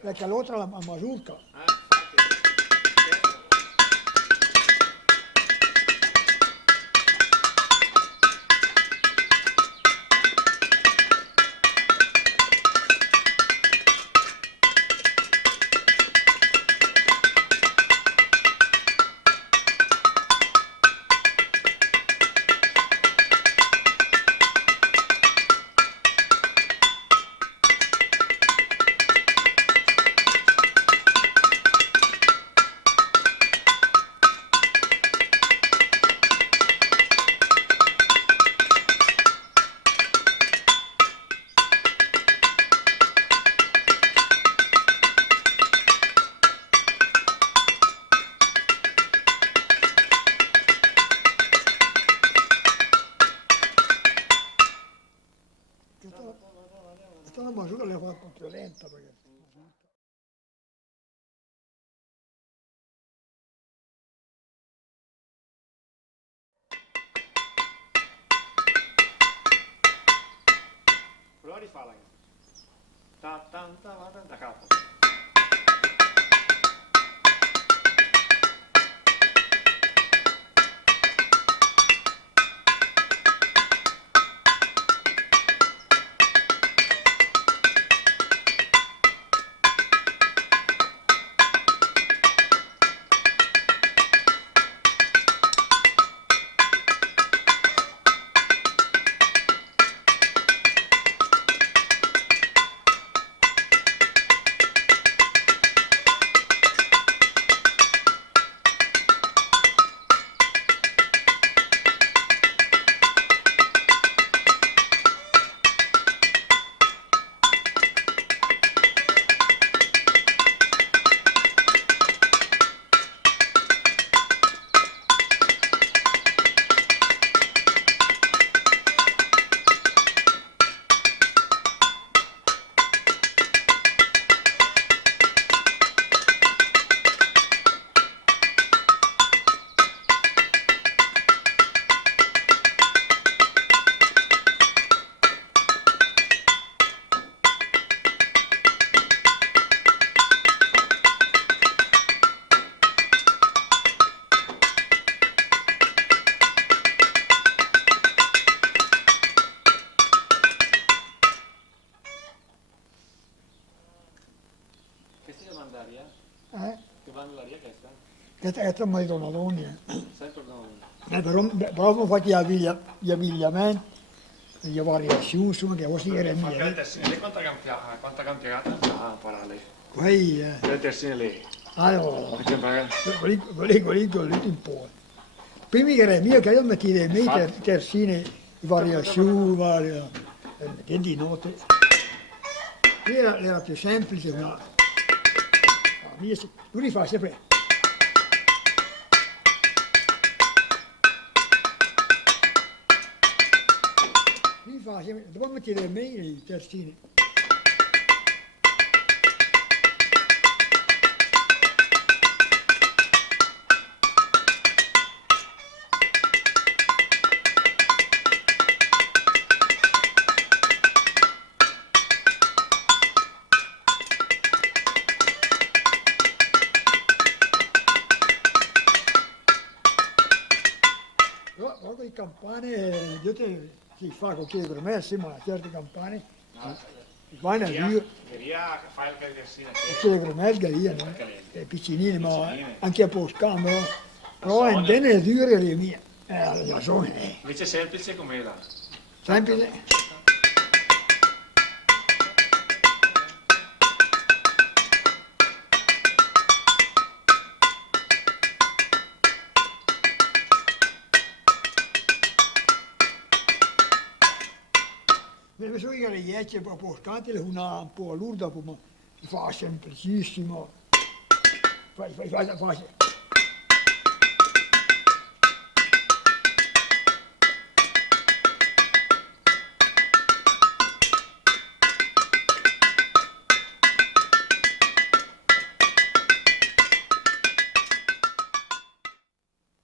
perché l'altra la masurca. Questa è una misura le fa un po' più lenta perché... Prova a rifarla. Ta tan ta va da capo. Che vanno l'aria questa? Questa è Giulio Donadoni. Sempre Però mi faccio gli abbigliamenti, le variazioni, insomma, che così era mia. Lei quanta campionata? Ah, parale. Poi, Le terzine lì. allora, quelli un po'. Prima che era mio, che io mettevo i miei terzine, variazioni, di note. Era più semplice, ma tu rifai sempre. Rifai sempre, dopo mettere i miei terzine. Però con le campane, si fa con le promesse, ma certe campane, vanno a dire, le promesse, no? Piccinine, ma anche a poscamo, però in bene dure le mie, la zona. Invece semplice com'era? Semplice. So che le 10 poscate le una un po' lurda, ma si fa semplicissimo. Fai.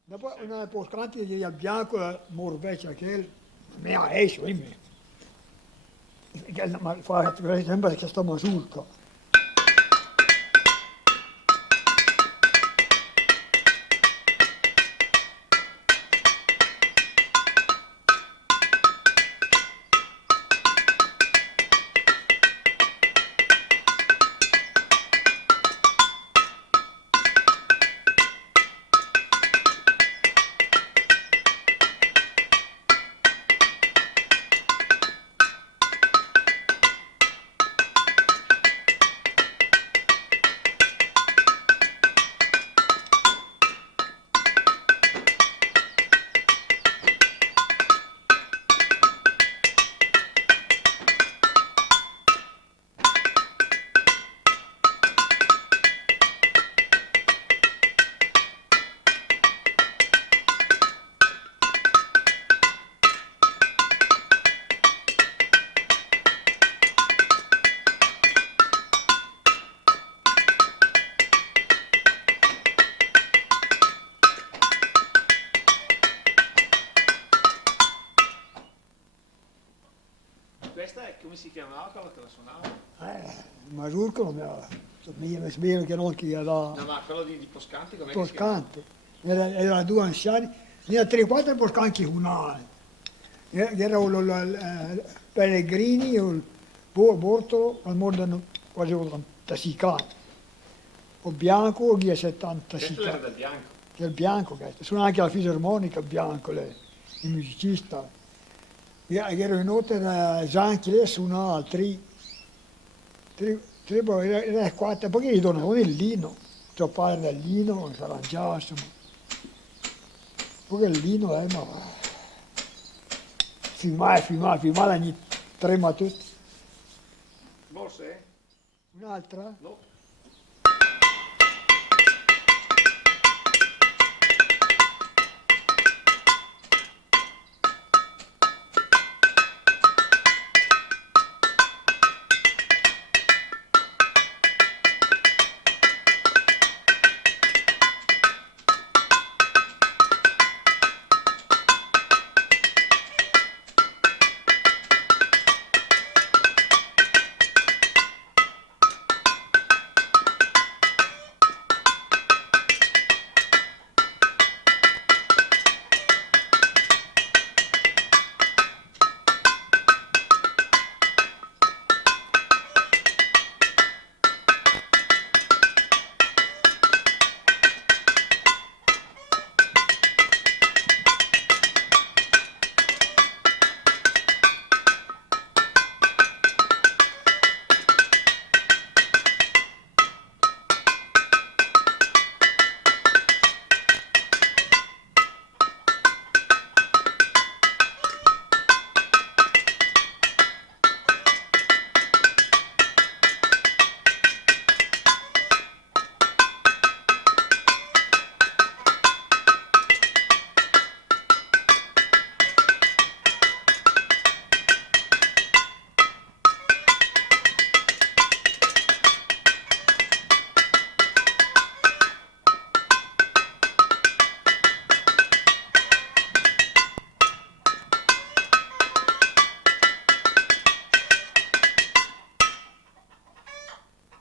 Dopo una poscante di bianco, morveccia che mi ha esce in me. Ma fa per esempio questa masurca. questa è come si chiamava quello che la suonava? Il masurco non mi sbaglio che non che era No, ma quello di Poscanti com'è che si Poscante, era due anziani, ne era 3-4 Poscanti unali, era il Pellegrini, il Bortolo, al mondo quasi 86 anni, o bianco, chi è 76 Questo era anni, del bianco. che è il bianco questo, sono anche la fisarmonica bianco, il musicista, era inoltre da Zanchi, lei suonava altri, era 4, poi gli donavano il lino, suo padre del lino, si arrangiava, insomma, poi il lino ma filmava ogni 3 tutti. Borse? Un'altra? No.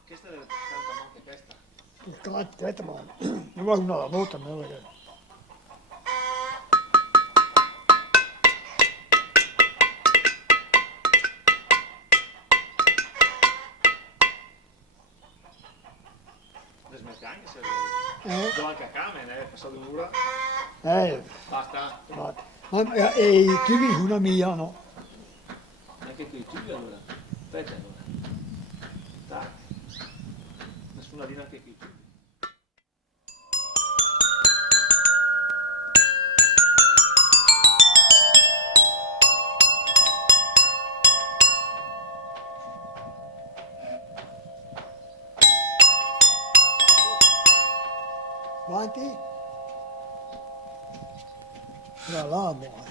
Questa deve cantare anche questa. Scatolette, ma non vuoi una alla volta, no? Perché Le smette anche se vuoi. Do anche a Campane, passato un'ora. Basta. e i tubi una mia, no? Anche qui i tubi allora. Aspetta allora. Tac. Nessuna linea anche qui i tubi. Avanti? Era là, mo.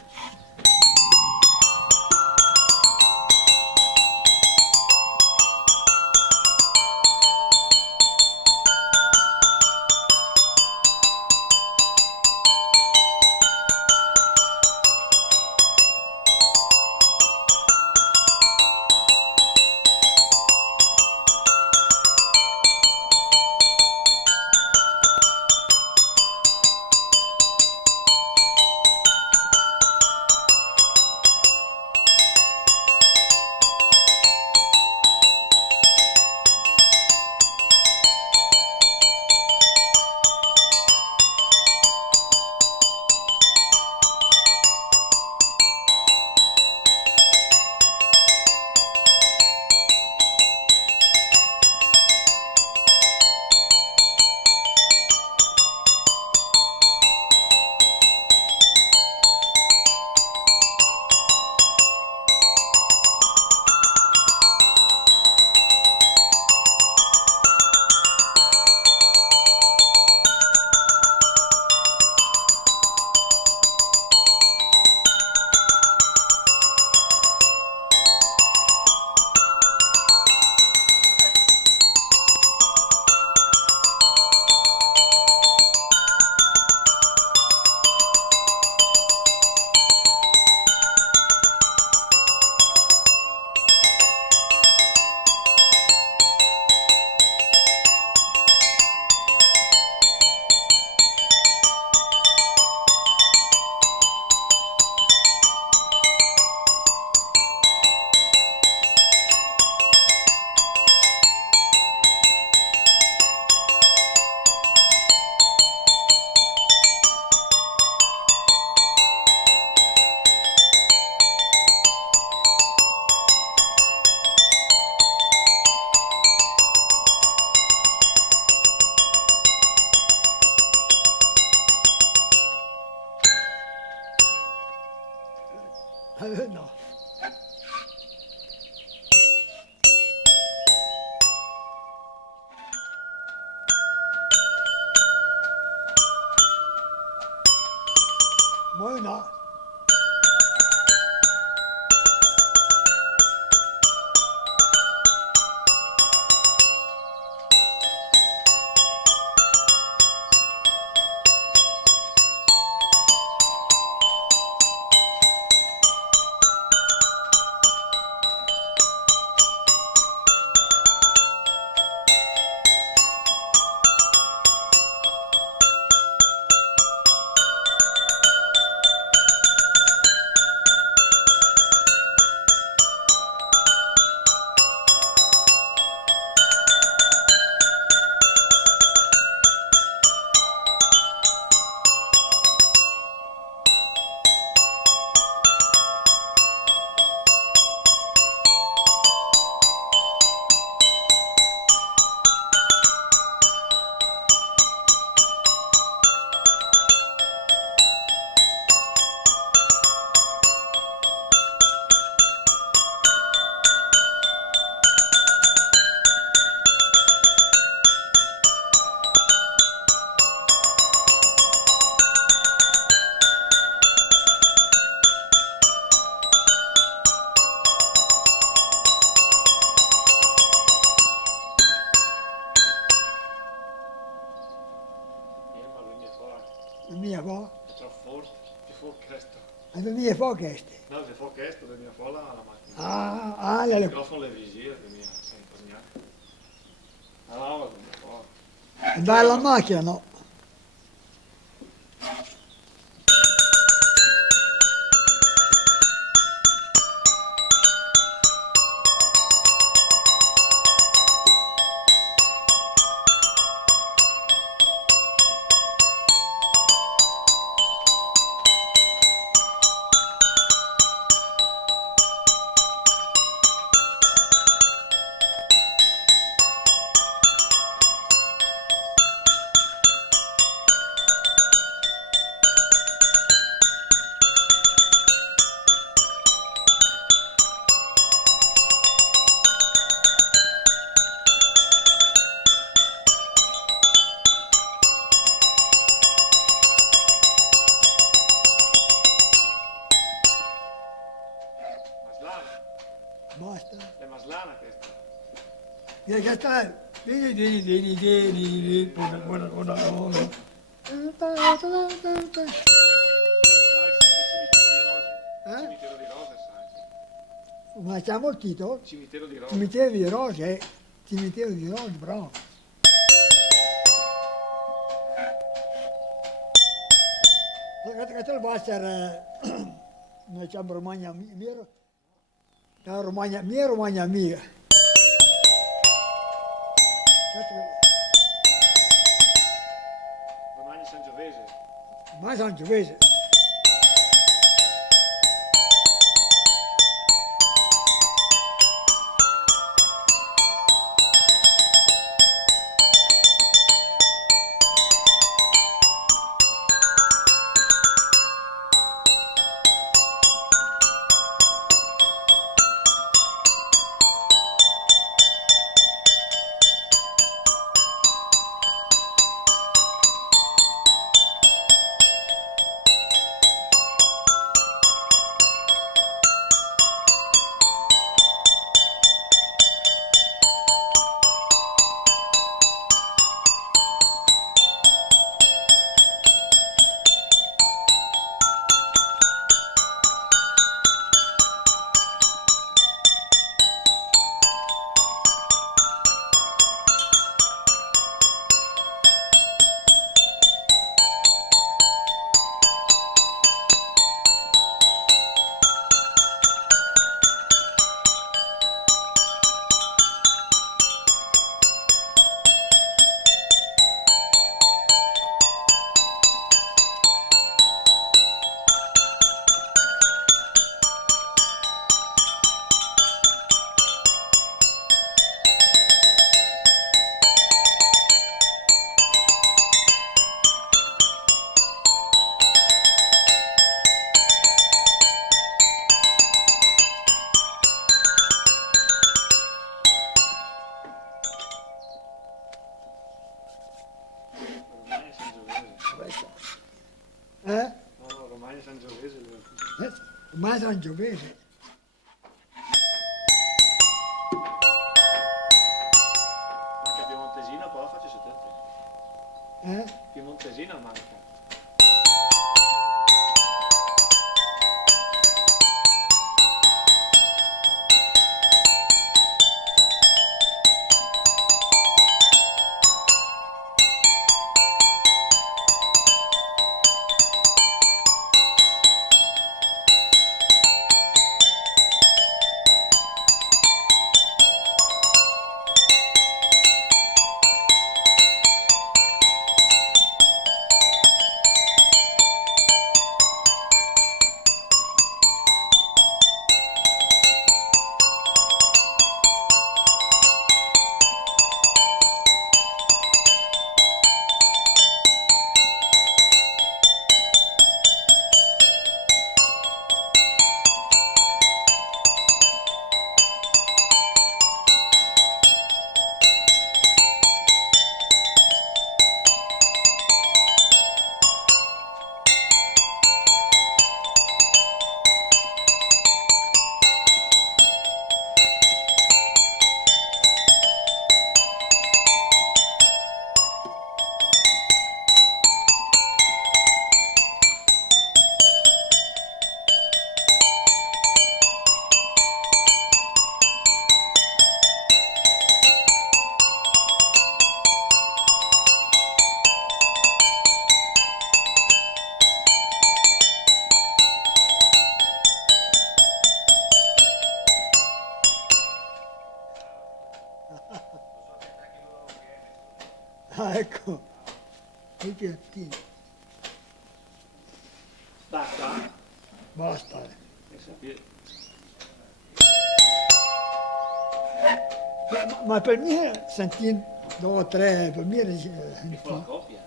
No. Poi no. Mia avó? È troppo forte, più forte questo. E da mia avó queste? No, se fa questo, da mia folla la macchina. Il Il microfono le visiere, da mia, sempre neanche. No, da mia folla. Dalla macchina no. Basta. È maslana questa. Questa vieni, buona. Sai, cimitero di rose, sai. Ma siamo il titolo? Cimitero di rose. Cimitero di rose, cimitero di rose, bravo. Questo il Valter, noi siamo Romagna Romagna mia. Romagna Sangiovese. Ma Sangiovese. Ma Sangiovese. Manca piemontesina, poi la faccio su te. Piemontesina manca. Ah, ecco, i piattini. Basta? Basta. Ma per me sentire 2 o 3, per me Mi fa la coppia?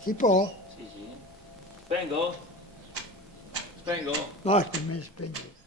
si può? Sì, sì. Spengo? Spengo? Basta, mi spegno.